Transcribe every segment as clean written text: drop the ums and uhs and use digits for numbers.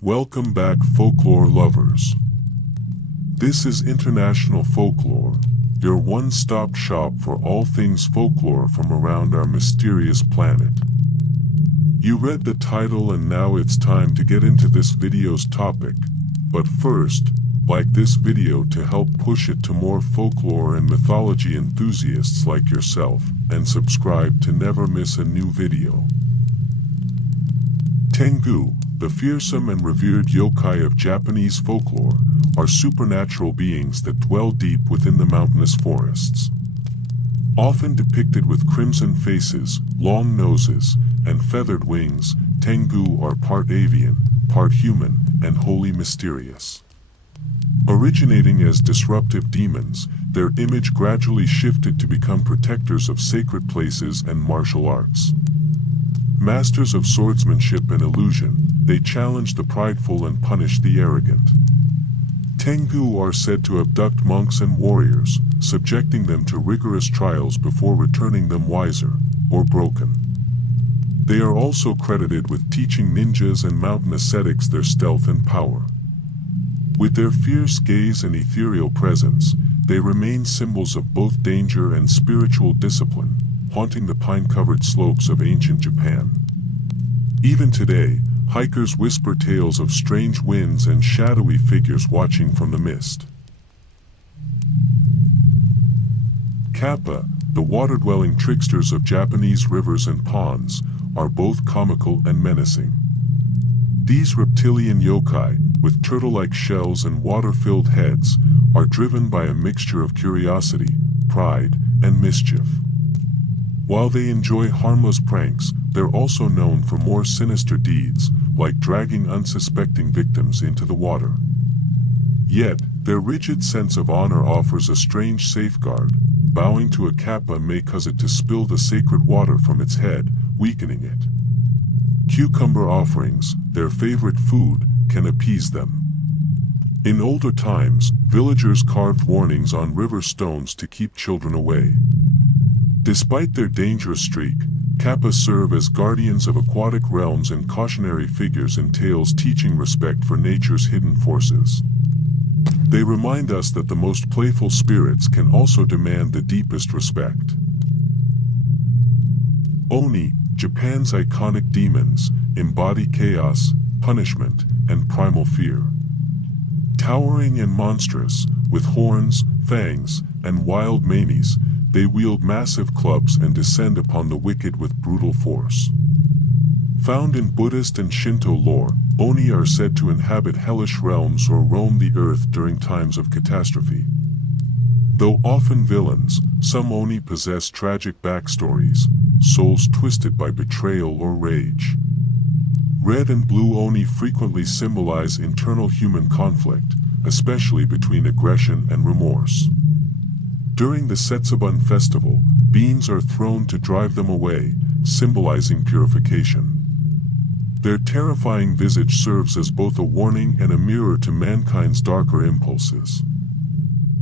Welcome back, folklore lovers. This is International Folklore, your one-stop shop for all things folklore from around our mysterious planet. You read the title and now it's time to get into this video's topic, but first, like this video to help push it to more folklore and mythology enthusiasts like yourself, and subscribe to never miss a new video. Tengu, the fearsome and revered yokai of Japanese folklore, are supernatural beings that dwell deep within the mountainous forests. Often depicted with crimson faces, long noses, and feathered wings, Tengu are part avian, part human, and wholly mysterious. Originating as disruptive demons, their image gradually shifted to become protectors of sacred places and martial arts. Masters of swordsmanship and illusion, they challenge the prideful and punish the arrogant. Tengu are said to abduct monks and warriors, subjecting them to rigorous trials before returning them wiser, or broken. They are also credited with teaching ninjas and mountain ascetics their stealth and power. With their fierce gaze and ethereal presence, they remain symbols of both danger and spiritual discipline, haunting the pine-covered slopes of ancient Japan. Even today, hikers whisper tales of strange winds and shadowy figures watching from the mist. Kappa, the water-dwelling tricksters of Japanese rivers and ponds, are both comical and menacing. These reptilian yokai, with turtle-like shells and water-filled heads, are driven by a mixture of curiosity, pride, and mischief. While they enjoy harmless pranks, they're also known for more sinister deeds, like dragging unsuspecting victims into the water. Yet, their rigid sense of honor offers a strange safeguard. Bowing to a kappa may cause it to spill the sacred water from its head, weakening it. Cucumber offerings, their favorite food, can appease them. In older times, villagers carved warnings on river stones to keep children away. Despite their dangerous streak, kappa serve as guardians of aquatic realms and cautionary figures in tales teaching respect for nature's hidden forces. They remind us that the most playful spirits can also demand the deepest respect. Oni, Japan's iconic demons, embody chaos, punishment, and primal fear. Towering and monstrous, with horns, fangs, and wild manes, they wield massive clubs and descend upon the wicked with brutal force. Found in Buddhist and Shinto lore, Oni are said to inhabit hellish realms or roam the earth during times of catastrophe. Though often villains, some Oni possess tragic backstories, souls twisted by betrayal or rage. Red and blue Oni frequently symbolize internal human conflict, especially between aggression and remorse. During the Setsubun festival, beans are thrown to drive them away, symbolizing purification. Their terrifying visage serves as both a warning and a mirror to mankind's darker impulses.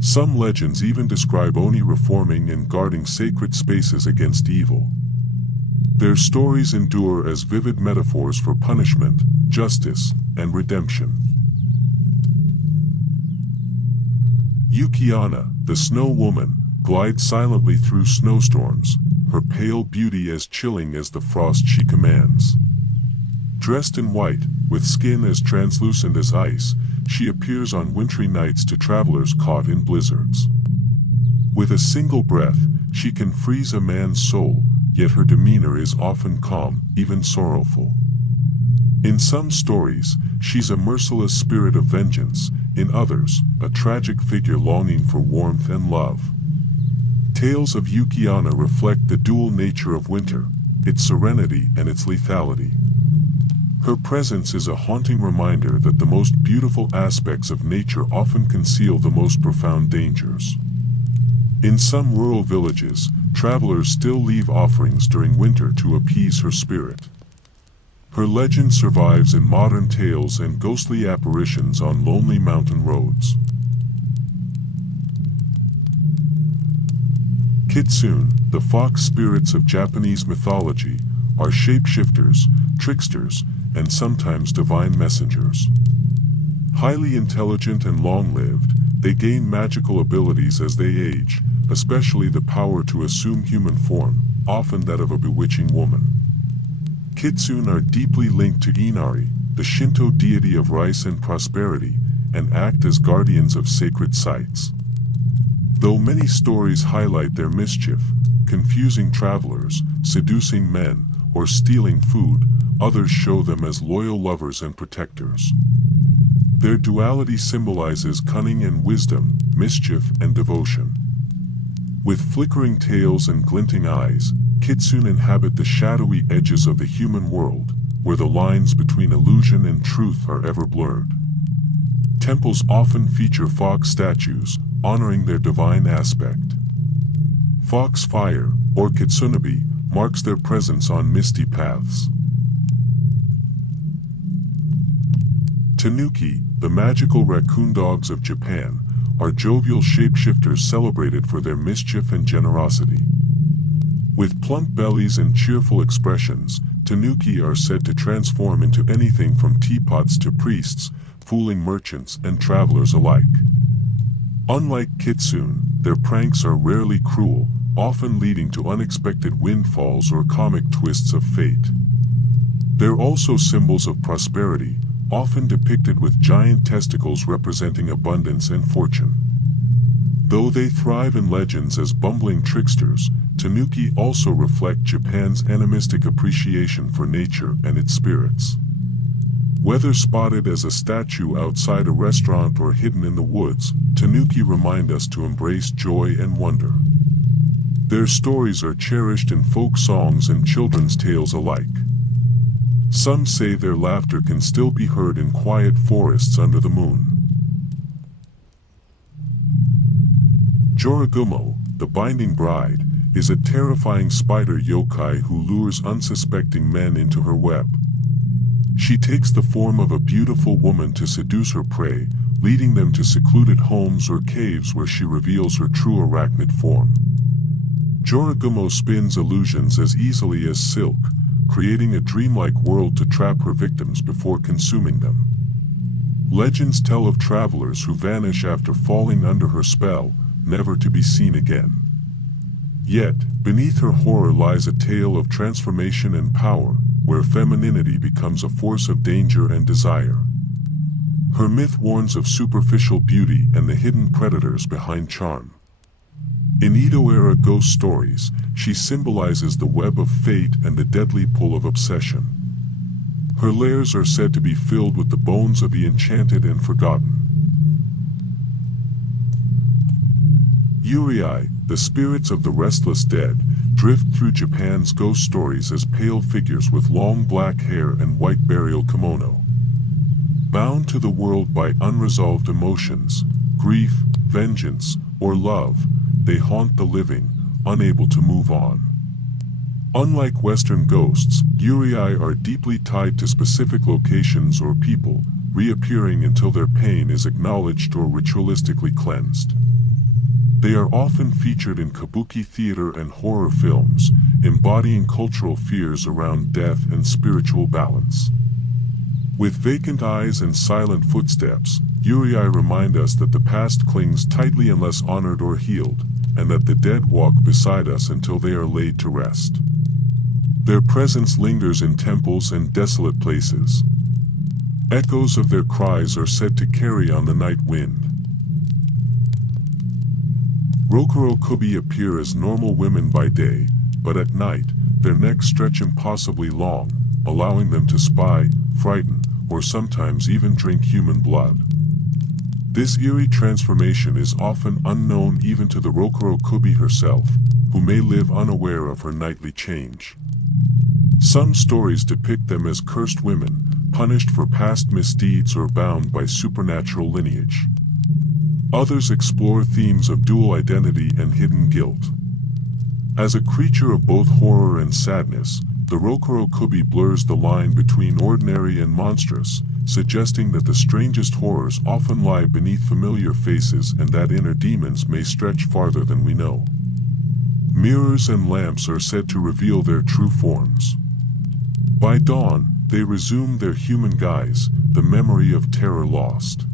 Some legends even describe Oni reforming and guarding sacred spaces against evil. Their stories endure as vivid metaphors for punishment, justice, and redemption. Yuki-onna, the snow woman, glides silently through snowstorms, her pale beauty as chilling as the frost she commands. Dressed in white, with skin as translucent as ice, she appears on wintry nights to travelers caught in blizzards. With a single breath, she can freeze a man's soul, yet her demeanor is often calm, even sorrowful. In some stories, she's a merciless spirit of vengeance, in others, a tragic figure longing for warmth and love. Tales of Yuki-onna reflect the dual nature of winter, its serenity and its lethality. Her presence is a haunting reminder that the most beautiful aspects of nature often conceal the most profound dangers. In some rural villages, travelers still leave offerings during winter to appease her spirit. Her legend survives in modern tales and ghostly apparitions on lonely mountain roads. Kitsune, the fox spirits of Japanese mythology, are shapeshifters, tricksters, and sometimes divine messengers. Highly intelligent and long-lived, they gain magical abilities as they age, especially the power to assume human form, often that of a bewitching woman. Kitsune are deeply linked to Inari, the Shinto deity of rice and prosperity, and act as guardians of sacred sites. Though many stories highlight their mischief, confusing travelers, seducing men, or stealing food, others show them as loyal lovers and protectors. Their duality symbolizes cunning and wisdom, mischief and devotion. With flickering tails and glinting eyes, Kitsune inhabit the shadowy edges of the human world, where the lines between illusion and truth are ever blurred. Temples often feature fox statues, honoring their divine aspect. Fox fire, or kitsunebi, marks their presence on misty paths. Tanuki, the magical raccoon dogs of Japan, are jovial shapeshifters celebrated for their mischief and generosity. With plump bellies and cheerful expressions, Tanuki are said to transform into anything from teapots to priests, fooling merchants and travelers alike. Unlike Kitsune, their pranks are rarely cruel, often leading to unexpected windfalls or comic twists of fate. They're also symbols of prosperity, often depicted with giant testicles representing abundance and fortune. Though they thrive in legends as bumbling tricksters, Tanuki also reflect Japan's animistic appreciation for nature and its spirits. Whether spotted as a statue outside a restaurant or hidden in the woods, Tanuki remind us to embrace joy and wonder. Their stories are cherished in folk songs and children's tales alike. Some say their laughter can still be heard in quiet forests under the moon. Jorogumo, the binding bride, is a terrifying spider yokai who lures unsuspecting men into her web. She takes the form of a beautiful woman to seduce her prey, leading them to secluded homes or caves where she reveals her true arachnid form. Jorogumo spins illusions as easily as silk, creating a dreamlike world to trap her victims before consuming them. Legends tell of travelers who vanish after falling under her spell, never to be seen again. Yet, beneath her horror lies a tale of transformation and power, where femininity becomes a force of danger and desire. Her myth warns of superficial beauty and the hidden predators behind charm. In Edo-era ghost stories, she symbolizes the web of fate and the deadly pull of obsession. Her lairs are said to be filled with the bones of the enchanted and forgotten. Yurei, the spirits of the restless dead, drift through Japan's ghost stories as pale figures with long black hair and white burial kimono. Bound to the world by unresolved emotions, grief, vengeance, or love, they haunt the living, unable to move on. Unlike Western ghosts, Yurei are deeply tied to specific locations or people, reappearing until their pain is acknowledged or ritualistically cleansed. They are often featured in kabuki theater and horror films, embodying cultural fears around death and spiritual balance. With vacant eyes and silent footsteps, Yurei remind us that the past clings tightly unless honored or healed, and that the dead walk beside us until they are laid to rest. Their presence lingers in temples and desolate places. Echoes of their cries are said to carry on the night wind. Rokuro-kubi appear as normal women by day, but at night, their necks stretch impossibly long, allowing them to spy, frighten, or sometimes even drink human blood. This eerie transformation is often unknown even to the Rokuro-kubi herself, who may live unaware of her nightly change. Some stories depict them as cursed women, punished for past misdeeds or bound by supernatural lineage. Others explore themes of dual identity and hidden guilt. As a creature of both horror and sadness, the Rokuro-kubi blurs the line between ordinary and monstrous, suggesting that the strangest horrors often lie beneath familiar faces and that inner demons may stretch farther than we know. Mirrors and lamps are said to reveal their true forms. By dawn, they resume their human guise, the memory of terror lost.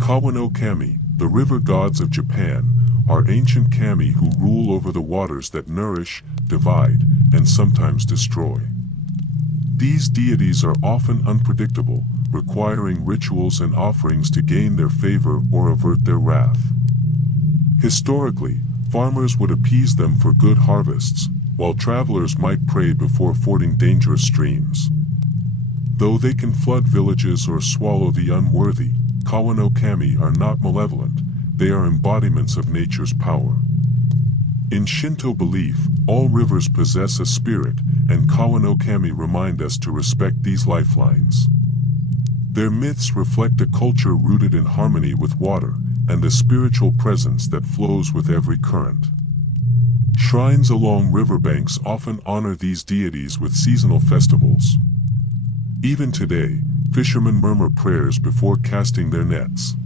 Kawa no Kami, the river gods of Japan, are ancient kami who rule over the waters that nourish, divide, and sometimes destroy. These deities are often unpredictable, requiring rituals and offerings to gain their favor or avert their wrath. Historically, farmers would appease them for good harvests, while travelers might pray before fording dangerous streams. Though they can flood villages or swallow the unworthy, Kawa no Kami are not malevolent, they are embodiments of nature's power. In Shinto belief, all rivers possess a spirit, and Kawa no Kami remind us to respect these lifelines. Their myths reflect a culture rooted in harmony with water, and a spiritual presence that flows with every current. Shrines along riverbanks often honor these deities with seasonal festivals. Even today, fishermen murmur prayers before casting their nets.